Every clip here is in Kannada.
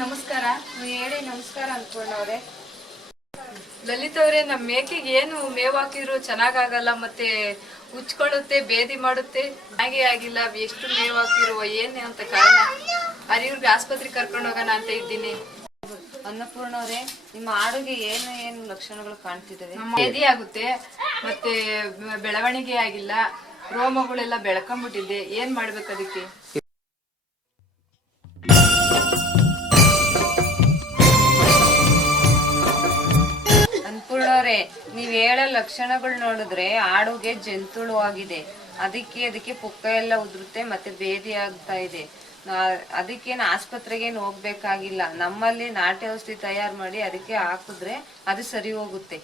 ನಮಸ್ಕಾರ. ಹೇಳಿ. ನಮಸ್ಕಾರ ಅನ್ಕೊಂಡವ್ರೆ. ಲಲಿತ್ ಅವರೇ, ನಮ್ಮ ಮೇಕೆಗೆ ಏನು ಮೇವು ಹಾಕಿದ್ರು ಚೆನ್ನಾಗಾಗಲ್ಲ, ಮತ್ತೆ ಉಚ್ಕೊಳ್ಳುತ್ತೆ, ಬೇದಿ ಮಾಡುತ್ತೆ, ಹಾಗೆ ಆಗಿಲ್ಲ. ಎಷ್ಟು ಮೇವು ಹಾಕಿರುವ ಏನು ಅಂತ ಕಾರಣ? ಇವ್ರಿಗೆ ಆಸ್ಪತ್ರೆಗೆ ಕರ್ಕೊಂಡು ಹೋಗೋಣ ಅಂತ ಇದ್ದೀನಿ. ಅನ್ನಪೂರ್ಣ ಅವರೇ, ನಿಮ್ಮ ಆಡುಗೆ ಏನು ಲಕ್ಷಣಗಳು ಕಾಣ್ತಿದ್ದಾವೆ? ಬೇದಿ ಆಗುತ್ತೆ, ಮತ್ತೆ ಬೆಳವಣಿಗೆ ಆಗಿಲ್ಲ, ರೋಮಗಳೆಲ್ಲ ಬೆಳ್ಕೊಂಡ್ಬಿಟ್ಟಿದೆ. ಏನ್ ಮಾಡ್ಬೇಕು ಅದಕ್ಕೆ? ಅನ್ನಪೂರ್ಣವ್ರೆ, ನೀವ್ ಹೇಳೋ ಲಕ್ಷಣಗಳು ನೋಡಿದ್ರೆ ಆಡುಗೆ ಜಂತುಳು ಆಗಿದೆ. ಅದಕ್ಕೆ ಪುಕ್ಕ ಎಲ್ಲ ಉದುರುತ್ತೆ, ಮತ್ತೆ ಬೇದಿ ಆಗ್ತಾ ಇದೆ. ಅದಕ್ಕೇನು ಆಸ್ಪತ್ರೆಗೇನು ಹೋಗ್ಬೇಕಾಗಿಲ್ಲ. ನಮ್ಮಲ್ಲಿ ನಾಟಿ ಔಷಧಿ ತಯಾರು ಮಾಡಿ ಅದಕ್ಕೆ ಹಾಕಿದ್ರೆ ಅದು ಸರಿ ಹೋಗುತ್ತೆ.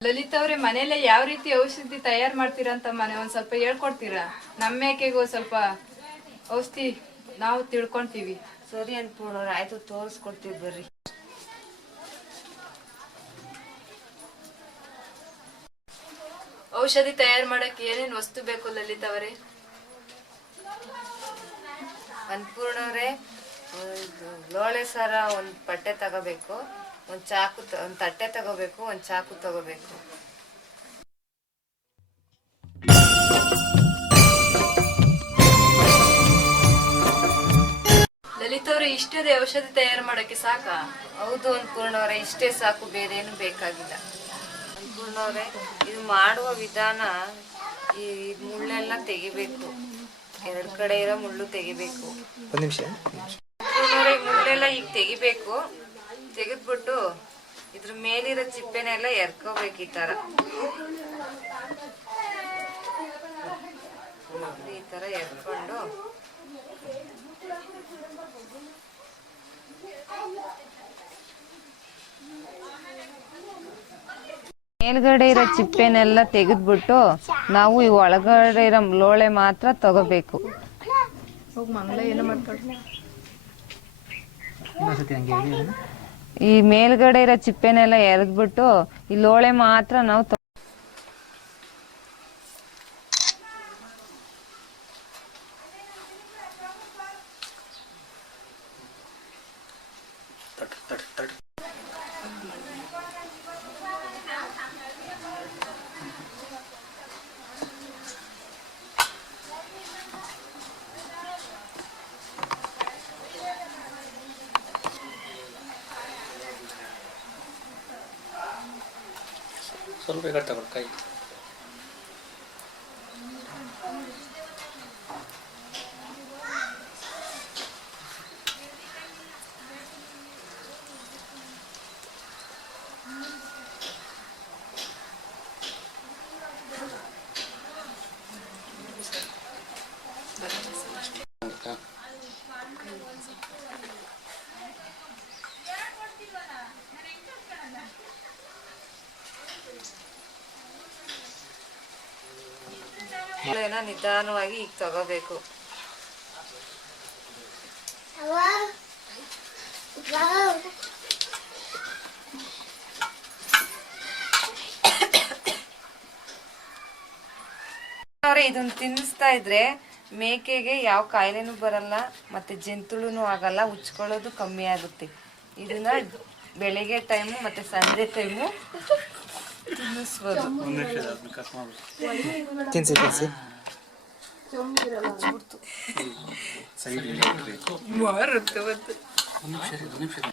ಲಲಿತ್ ಅವ್ರೆ, ಮನೇಲೆ ಯಾವ ರೀತಿ ಔಷಧಿ ತಯಾರು ಮಾಡ್ತೀರಾ ಅಂತ ಒಂದ್ ಸ್ವಲ್ಪ ಹೇಳ್ಕೊಡ್ತೀರಾ? ನಮ್ಮ ಮೇಕೆಗೂ ಸ್ವಲ್ಪ ಔಷಧಿ ನಾವು ತಿಳ್ಕೊಂತೀವಿ. ಸರಿ ಅನ್ನಪೂರ್ಣವ್ರೆ, ಆಯ್ತು, ತೋರಿಸ್ಕೊಡ್ತೀವಿ ಬರ್ರಿ. ಔಷಧಿ ತಯಾರು ಮಾಡಕ್ಕೆ ಏನೇನು ವಸ್ತು ಬೇಕು ಲಲಿತ್ ಅವರೇ? ಅನ್ನಪೂರ್ಣವ್ರೆ, ಲೋಳೆ ಸರ ಒಂದ್ ಪಟ್ಟೆ ತಗೋಬೇಕು, ಒಂದ್ ಚಾಕು ಒಂದ್ ತಟ್ಟೆ ತಗೋಬೇಕು, ಒಂದ್ ಚಾಕು ತಗೋಬೇಕು. ಲಲಿತ್ ಅವ್ರೆ, ಇಷ್ಟದೇ ಔಷಧಿ ತಯಾರು ಮಾಡಕ್ಕೆ ಸಾಕಾ? ಹೌದು ಅನ್ನಪೂರ್ಣವ್ರೆ, ಇಷ್ಟೇ ಸಾಕು, ಬೇರೇನು ಬೇಕಾಗಿಲ್ಲ. ಅನ್ನಪೂರ್ಣವ್ರೆ, ಇದು ಮಾಡುವ ವಿಧಾನ, ಈ ಮುಳ್ಳೆಲ್ಲ ತೆಗಿಬೇಕು, ಎರಡ್ ಕಡೆ ಇರೋ ಮುಳ್ಳು ತೆಗಿಬೇಕು. ಒಂದು ನಿಮಿಷ. ಮುಳ್ಳೆಲ್ಲ ಈಗ ತೆಗಿಬೇಕು. ತೆಗೆದ್ಬಿಟ್ಟು ಇದ್ರ ಮೇಲಿರೋ ಚಿಪ್ಪೆನೆಲ್ಲ ಎರ್ಕೋಬೇಕು. ಈ ತರ ಎರ್ಕೊಂಡು ಮೇಲ್ಗಡೆ ಇರೋ ಚಿಪ್ಪೆನೆಲ್ಲ ತೆಗೆದ್ಬಿಟ್ಟು ನಾವು ಈ ಒಳಗಡೆ ಇರೋ ಲೋಳೆ ಮಾತ್ರ ತಗೋಬೇಕು. ಈ ಮೇಲ್ಗಡೆ ಇರೋ ಚಿಪ್ಪೆನೆಲ್ಲ ಎರೆದ್ಬಿಟ್ಟು ಈ ಲೋಳೆ ಮಾತ್ರ ನಾವು ಸ್ವಲ್ಪ ಈ ಕಡೆ ತಗೊಳ್ಳಿ ಕೈ. ನಿಧಾನವಾಗಿ ಈಗ ತಗೋಬೇಕು. ಇದನ್ನ ತಿನ್ನಿಸ್ತಾ ಇದ್ರೆ ಮೇಕೆಗೆ ಯಾವ ಕಾಯಿಲೆನೂ ಬರಲ್ಲ, ಮತ್ತೆ ಜಂತುಳುನು ಆಗಲ್ಲ, ಉಚ್ಕೊಳ್ಳೋದು ಕಮ್ಮಿ ಆಗುತ್ತೆ. ಇದನ್ನ ಬೆಳಿಗ್ಗೆ ಟೈಮು ಮತ್ತೆ ಸಂಜೆ ಟೈಮು ತಿನ್ನಿಸ್ಬೋದು.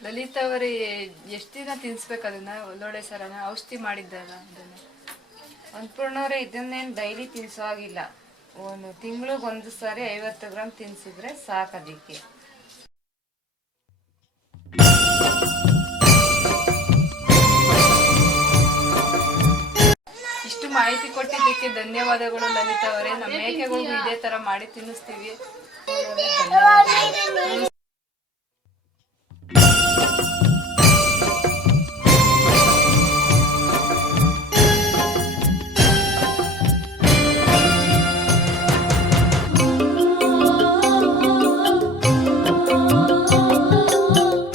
ಲಲಿತ್ ಅವರೇ, ಎಷ್ಟು ದಿನ ತಿನ್ಸ್ಬೇಕು ಅದನ್ನ ಲೋಳೆ ಸರನ? ಔಷಧಿ ಮಾಡಿದ್ದಾಗ ಅದನ್ನ? ಅನ್ನಪೂರ್ಣವ್ರೆ, ಇದನ್ನೇನು ಡೈಲಿ ತಿನ್ಸೋ ಆಗಿಲ್ಲ. ಒಂದು ತಿಂಗ್ಳಿಗೆ ಒಂದು ಸಾರಿ 50 ಗ್ರಾಮ್ ತಿನ್ಸಿದ್ರೆ ಸಾಕು. ಅದಕ್ಕೆ ಇಷ್ಟು ಮಾಹಿತಿ ಕೊಟ್ಟಿದ್ದಕ್ಕೆ ಧನ್ಯವಾದಗಳು ಲಲಿತ್ ಅವರೇ. ನಮ್ಮ ಮೇಕೆಗಳಿಗೂ ಇದೇ ತರ ಮಾಡಿ ತಿನ್ನಿಸ್ತೀವಿ.